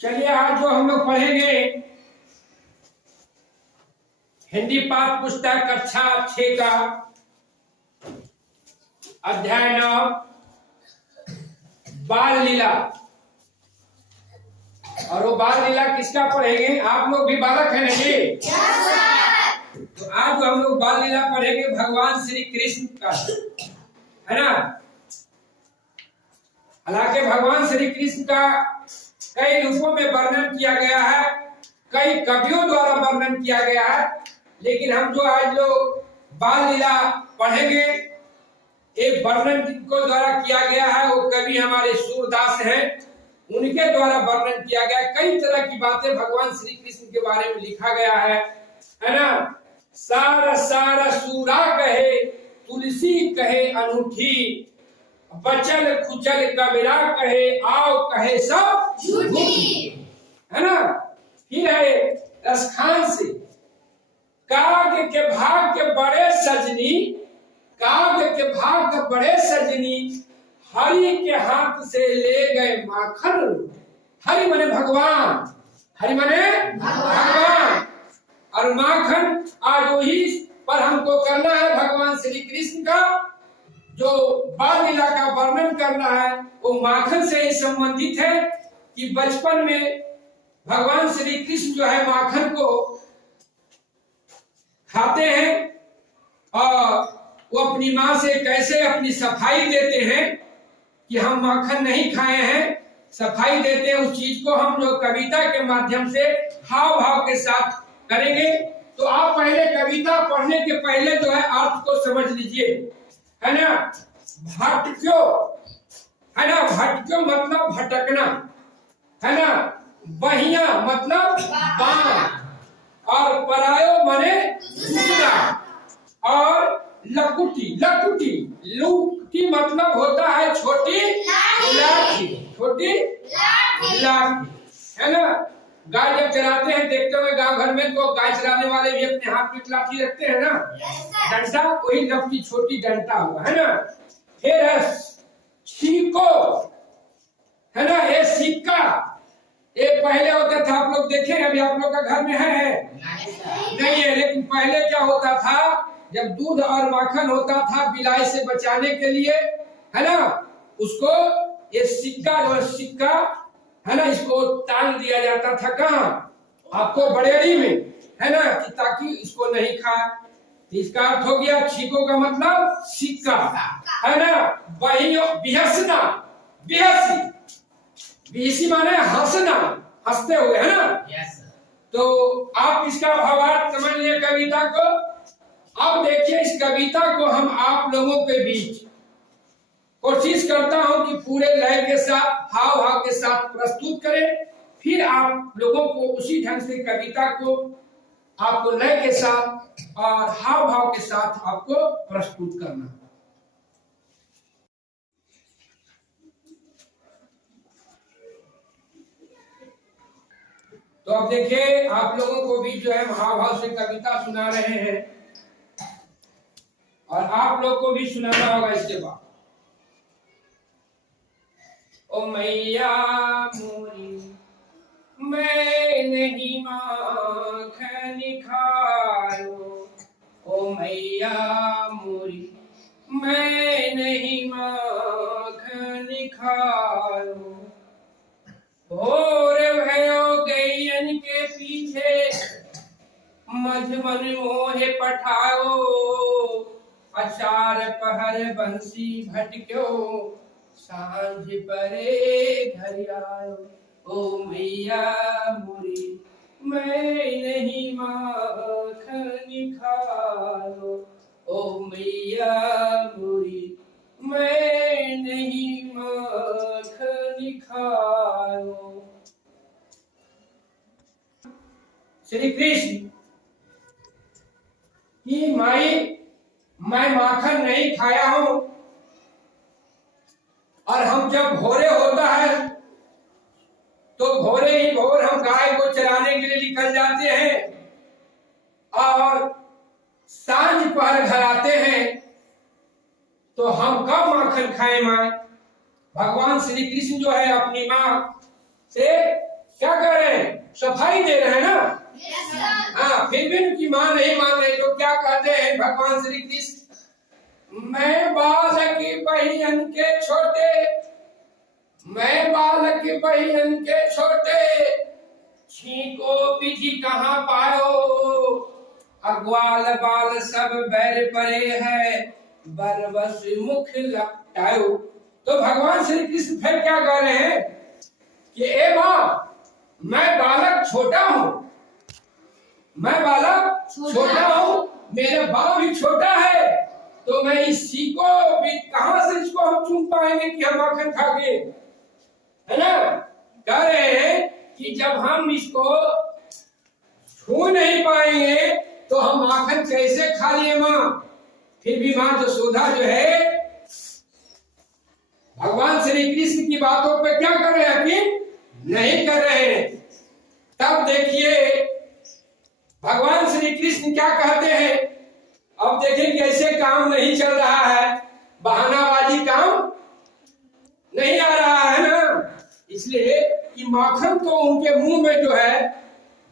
चलिए आज जो हम लोग पढ़ेंगे हिंदी पाठ पुस्तक कक्षा 6 का अध्याय 9 बाल लीला। और वो बाल लीला किसका पढ़ेंगे? आप लोग भी बालक हैं नहीं? तो आज हम लोग बाल लीला पढ़ेंगे भगवान श्री कृष्ण का, है ना। हालांकि भगवान श्री कृष्ण का कई रूपों में वर्णन किया गया है, कई कवियों द्वारा वर्णन किया गया है, लेकिन हम जो आज लोग बाल लीला पढ़ेंगे एक वर्णन को द्वारा किया गया है। वो कवि हमारे सूरदास हैं, उनके द्वारा वर्णन किया गया। कई तरह की बातें भगवान श्री कृष्ण के बारे में लिखा गया है ना। सारा सारा सूरा कहे तुलसी कहे अनूठी, बचल खुचल कबीरा कहे आओ कहे सब झूठी, है ना। फिर है रसखान से काग के भाग के बड़े सजनी, काग के भाग के बड़े सजनी हरि के हाथ से ले गए माखन। हरि माने भगवान, हरि माने भगवान और माखन। आज वही पर हमको करना है भगवान श्री कृष्ण का जो बाल लीला का वर्णन करना है, वो माखन से ही संबंधित है कि बचपन में भगवान श्री कृष्ण जो है माखन को खाते हैं और वो अपनी माँ से कैसे अपनी सफाई देते हैं कि हम माखन नहीं खाए हैं, सफाई देते हैं। उस चीज को हम जो कविता के माध्यम से हाव भाव के साथ करेंगे। तो आप पहले कविता पढ़ने के पहले जो है अर्थ को समझ लीजिए, है ना। भटक्यो, है ना, भटक्यो मतलब भटकना, है ना। बहिया मतलब बाण और परायो माने दूसरा, और लकुटी, लकुटी लुकी मतलब होता है छोटी लाठी, छोटी लाठी, है ना। गाय जब चराते हैं देखते हुए गांव घर में, तो गाय चराने वाले भी अपने हाथ में लाठी रखते हैं ना, डंडा, वही लपटी छोटी डंडा हुआ, है ना। फिर है छीको, है ना, ये सिक्का। ये पहले होता था, आप लोग देखे, अभी आप लोग का घर में है नहीं है, लेकिन पहले क्या होता था, जब दूध और माखन होता था बिलाई से बचाने के लिए, है ना, उसको ये सिक्का जो सिक्का है ना, इसको टांग दिया जाता था कहाँ, आपको बड़ेड़ी में, है ना, कि ताकि इसको नहीं खाए। इसका अर्थ हो गया छीको का मतलब सिक्का, है ना। बहियो बिहसना, बिहसी, बिहसी माने हंसना, हंसते हुए, है ना। तो आप इसका भावार्थ समझ लिए कविता को। अब देखिए इस कविता को हम आप लोगों के बीच कोशिश करता हूं कि पूरे लय के साथ हाव भाव के साथ प्रस्तुत करें, फिर आप लोगों को उसी ढंग से कविता को आपको लय के साथ और हाव भाव के साथ आपको प्रस्तुत करना। तो अब देखिए आप लोगों को भी जो है हाव भाव से कविता सुना रहे हैं और आप लोग को भी सुनाना होगा इसके बाद। ओ मैया मोरी मैं नहीं माखन खायो, ओ मैया मोरी मैं नहीं माखन खायो। भोर भयो गैयन के पीछे मधुमन मोहे पठाओ, अचार पहर बंसी भटक्यो सांझ परे घर आयो। ओ मैया मोरी मैं नहीं माखन खायो, ओ मैया मोरी मैं नहीं माखन खायो। श्री कृष्ण की माई मैं माखन नहीं खाया हूं, और हम जब भोरे होता है तो भोरे ही भोर हम गाय को चराने के लिए निकल जाते हैं और सांझ पहर घर आते हैं तो हम कब माखन खाएं माँ? भगवान श्री कृष्ण जो है अपनी माँ से क्या कर रहे हैं? सफाई दे रहे हैं ना। हाँ, फिर भी उनकी माँ नहीं मान रही तो क्या कहते हैं भगवान श्री कृष्ण? मैं बालक बहियन के छोटे, मैं बालक बहियन के छोटे, छीको विधि कहाँ पायो, अग्वाल बाल सब बैर परे है, बरबस मुख लपटायो। तो भगवान श्री कृष्ण फिर क्या कह रहे हैं कि ए माँ, मैं बालक छोटा हूँ, मैं बालक छोटा हूँ, मेरा बाप भी छोटा है, तो मैं इसी को भी कहां से इसको हम चुन पाएंगे कि हम माखन खा के, है ना? कह रहे हैं कि जब हम इसको छू नहीं पाएंगे तो हम माखन कैसे खा लिए माँ? फिर भी माँ यशोदा जो है भगवान श्री कृष्ण की बातों पे क्या कर रहे हैं? यकीन नहीं कर रहे हैं। तब देखिए भगवान श्री कृष्ण क्या कहते हैं। अब देखें कि ऐसे काम नहीं चल रहा है, बहानाबाजी काम नहीं आ रहा है ना, इसलिए कि माखन तो उनके मुंह में जो है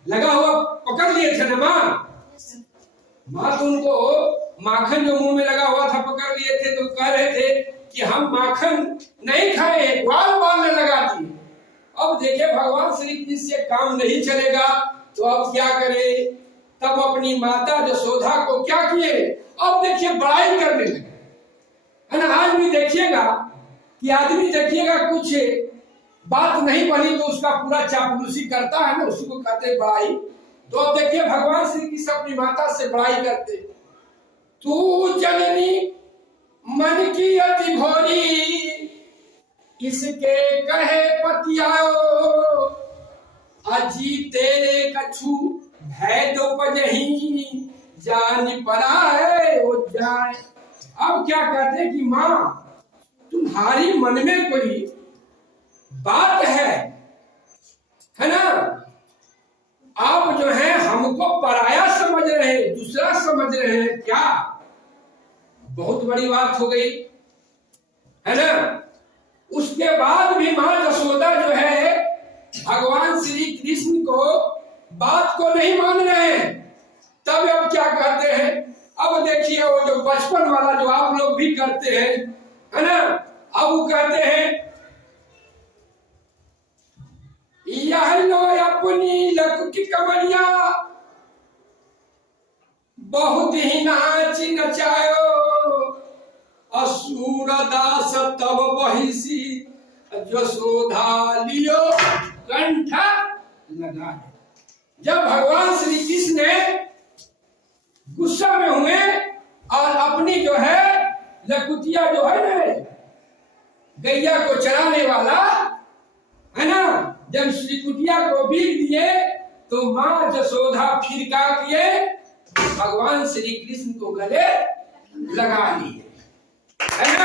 लगा हुआ पकड़ लिए थे ना माँ तो उनको माखन जो मुंह में लगा हुआ था पकड़ लिए थे, तो कह रहे थे कि हम माखन नहीं खाए, ग्वाल बांधने लगा थी। अब देखिए भगवान श्री कृष्ण से काम नहीं चलेगा तो अब क्या करे? तब अपनी माता यशोदा को क्या किए? अब देखिए बड़ाई करने लगे, है ना। आज भी देखिएगा कि आदमी देखिएगा कुछ बात नहीं बनी तो उसका पूरा चापलूसी करता है ना, उसी को कहते हैं बड़ाई। तो अब देखिए भगवान श्री कृष्ण अपनी माता से बड़ाई करते, तू जननी मन की अति भोरी, इसके कहे पतियाओ, अजी तेरे कछु भय दो पजही, जान पड़ा है वो जाए। अब क्या कहते हैं कि माँ तुम्हारी मन में कोई बात है ना, आप जो है हमको पराया समझ रहे हैं, दूसरा समझ रहे हैं क्या? बहुत बड़ी बात हो गई, है ना। उसके बाद भी माँ यशोदा जो है भगवान श्री कृष्ण को बात को नहीं मान रहे हैं। तब अब क्या कहते हैं? अब देखिए वो जो बचपन वाला जो आप लोग भी करते हैं, है ना, अब वो कहते हैं यह लो अपनी लक की कमरिया, बहुत ही नाच नचायो, असुर दास तब बहिसी, यशोदा लियो कंठ लगा। जब भगवान श्री कृष्ण ने गुस्सा में हुए और अपनी जो है लकुतिया जो है ना गैया को चराने वाला, है ना, जब श्री कुटिया को बीग दिए तो माँ यशोदा फिर क्या किए? भगवान श्री कृष्ण को गले लगा लिए, है ना।